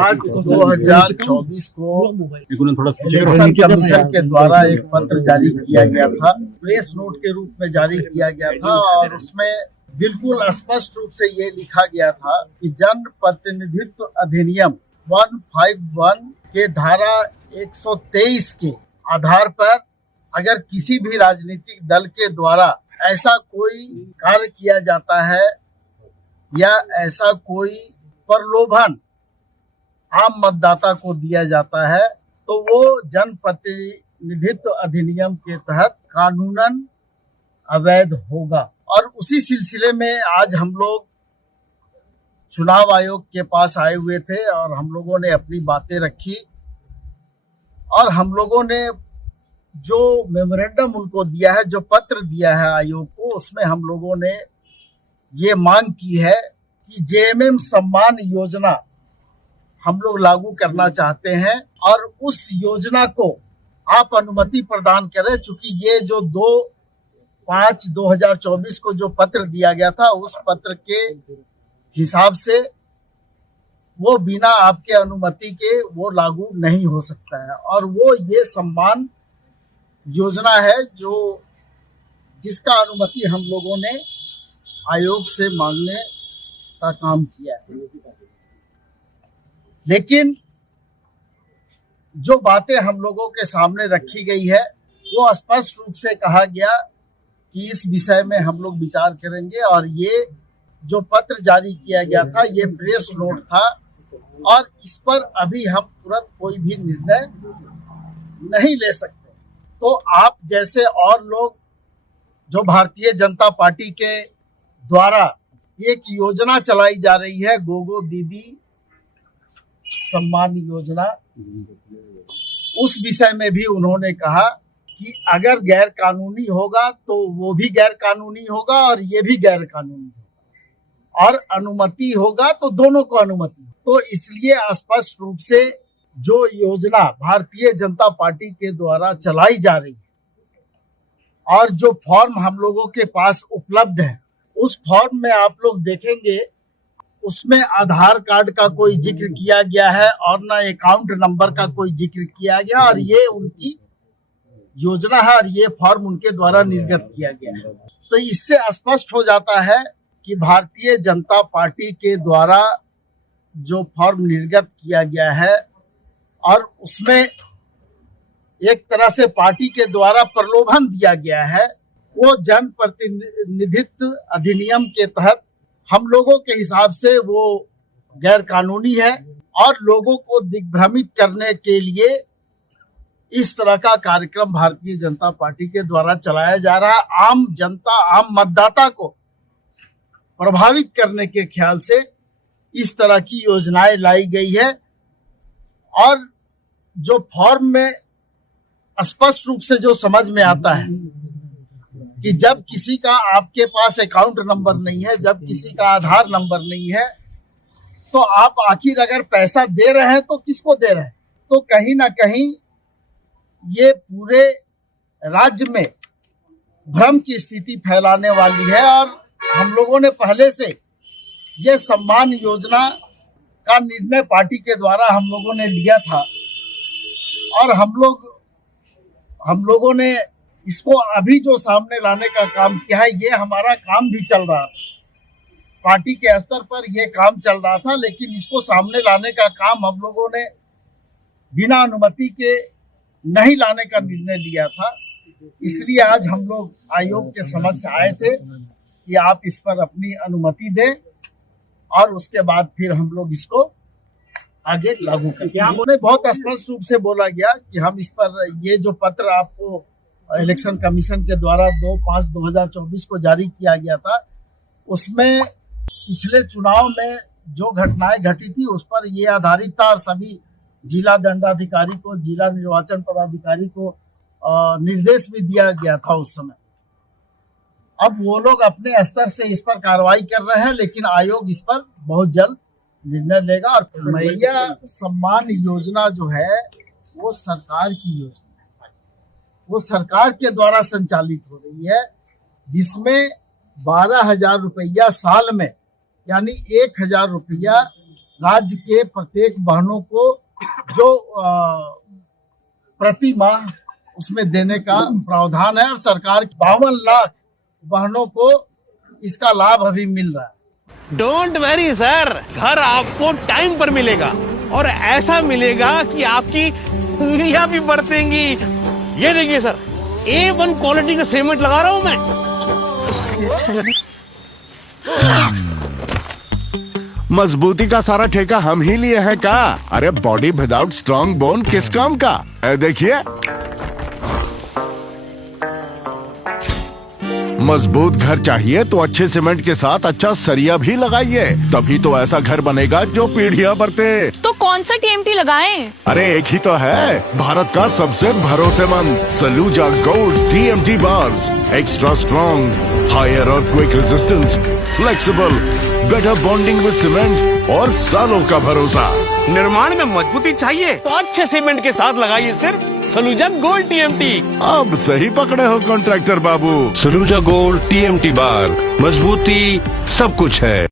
आज 2024 को election commission के द्वारा एक पत्र जारी किया गया था, प्रेस नोट के रूप में जारी किया गया था और उसमें बिल्कुल स्पष्ट रूप से ये लिखा गया था कि जन प्रतिनिधित्व अधिनियम 151 के धारा 123 के आधार पर अगर किसी भी राजनीतिक दल के द्वारा ऐसा कोई कार्य किया जाता है या ऐसा कोई प्रलोभन आम मतदाता को दिया जाता है तो वो जन प्रतिनिधित्व अधिनियम के तहत कानूनन अवैध होगा। और उसी सिलसिले में आज हम लोग चुनाव आयोग के पास आए हुए थे और हम लोगों ने अपनी बातें रखी और हम लोगों ने जो मेमोरेंडम उनको दिया है, जो पत्र दिया है आयोग को, उसमें हम लोगों ने ये मांग की है कि जेएमएम सम्मान योजना हम लोग लागू करना चाहते हैं और उस योजना को आप अनुमति प्रदान करें। चूंकि ये जो 2/5/2024 को जो पत्र दिया गया था उस पत्र के हिसाब से वो बिना आपके अनुमति के वो लागू नहीं हो सकता है। और वो ये सम्मान योजना है जो जिसका अनुमति हम लोगों ने आयोग से मांगने का काम किया है। लेकिन जो बातें हम लोगों के सामने रखी गई है वो स्पष्ट रूप से कहा गया कि इस विषय में हम लोग विचार करेंगे और ये जो पत्र जारी किया गया था ये प्रेस नोट था और इस पर अभी हम तुरंत कोई भी निर्णय नहीं ले सकते। तो आप जैसे और लोग जो भारतीय जनता पार्टी के द्वारा एक योजना चलाई जा रही है गोगो दीदी सम्मान योजना, उस विषय में भी उन्होंने कहा कि अगर गैर कानूनी होगा तो वो भी गैर कानूनी होगा और ये भी गैर कानूनी होगा और अनुमति होगा तो दोनों को अनुमति। तो इसलिए स्पष्ट रूप से जो योजना भारतीय जनता पार्टी के द्वारा चलाई जा रही है और जो फॉर्म हम लोगों के पास उपलब्ध है उस फॉर्म में आप लोग देखेंगे उसमें आधार कार्ड का कोई जिक्र किया गया है और ना अकाउंट नंबर का कोई जिक्र किया गया और ये उनकी योजना है और ये फॉर्म उनके द्वारा निर्गत किया गया है। तो इससे स्पष्ट हो जाता है कि भारतीय जनता पार्टी के द्वारा जो फॉर्म निर्गत किया गया है और उसमें एक तरह से पार्टी के द्वारा प्रलोभन दिया गया है, वो जन प्रतिनिधित्व अधिनियम के तहत हम लोगों के हिसाब से वो गैर कानूनी है और लोगों को दिग्भ्रमित करने के लिए इस तरह का कार्यक्रम भारतीय जनता पार्टी के द्वारा चलाया जा रहा है। आम जनता, आम मतदाता को प्रभावित करने के ख्याल से इस तरह की योजनाएं लाई गई है और जो फॉर्म में स्पष्ट रूप से जो समझ में आता है कि जब किसी का आपके पास अकाउंट नंबर नहीं है, जब किसी का आधार नंबर नहीं है, तो आप आखिर अगर पैसा दे रहे हैं तो किसको दे रहे हैं। तो कहीं ना कहीं ये पूरे राज्य में भ्रम की स्थिति फैलाने वाली है और हम लोगों ने पहले से ये सम्मान योजना का निर्णय पार्टी के द्वारा हम लोगों ने लिया था और हम लोगों ने इसको अभी जो सामने लाने का काम किया है ये हमारा काम भी चल रहा था, पार्टी के स्तर पर ये काम चल रहा था, लेकिन इसको सामने लाने का काम हम लोगों ने बिना अनुमति के नहीं लाने का निर्णय लिया था। इसलिए आज हम लोग आयोग के समक्ष आए थे कि आप इस पर अपनी अनुमति दें और उसके बाद फिर हम लोग इसको आगे लागू करें। उन्होंने बहुत स्पष्ट रूप से बोला गया कि हम इस पर ये जो पत्र आपको इलेक्शन कमीशन के द्वारा 2/5/2024 को जारी किया गया था उसमें पिछले चुनाव में जो घटनाएं घटी थी उस पर ये आधारित था और सभी जिला दंडाधिकारी को, जिला निर्वाचन पदाधिकारी को निर्देश भी दिया गया था उस समय। अब वो लोग अपने स्तर से इस पर कार्रवाई कर रहे हैं, लेकिन आयोग इस पर बहुत जल्द निर्णय लेगा। और मैया सम्मान योजना जो है वो सरकार की योजना है, वो सरकार के द्वारा संचालित हो रही है, जिसमें 12,000 रुपया साल में यानी 1,000 रुपया राज्य के प्रत्येक बहनों को जो प्रति माह उसमें देने का प्रावधान है और सरकार 52 लाख बहनों को इसका लाभ अभी मिल रहा है। डोंट वरी सर, घर आपको टाइम पर मिलेगा और ऐसा मिलेगा कि आपकी उंगलियां भी बरतेंगी। ये देखिए सर, A1 क्वालिटी का सीमेंट लगा रहा हूं मैं। मजबूती का सारा ठेका हम ही लिए हैं का? अरे बॉडी विदाउट स्ट्रॉन्ग बोन किस काम का? देखिए, मजबूत घर चाहिए तो अच्छे सीमेंट के साथ अच्छा सरिया भी लगाइए, तभी तो ऐसा घर बनेगा जो पीढ़ियां बरते। तो कौन सा TMT लगाएं? अरे एक ही तो है, भारत का सबसे भरोसेमंद Saluja gold TMT bars. Extra strong, higher earthquake resistance, flexible, better bonding with cement और सालों का भरोसा। निर्माण में मजबूती चाहिए तो अच्छे सीमेंट के साथ लगाइए सिर्फ सलूजा गोल्ड TMT। अब सही पकड़े हो कॉन्ट्रैक्टर बाबू। सलूजा गोल्ड TMT बार, मजबूती सब कुछ है।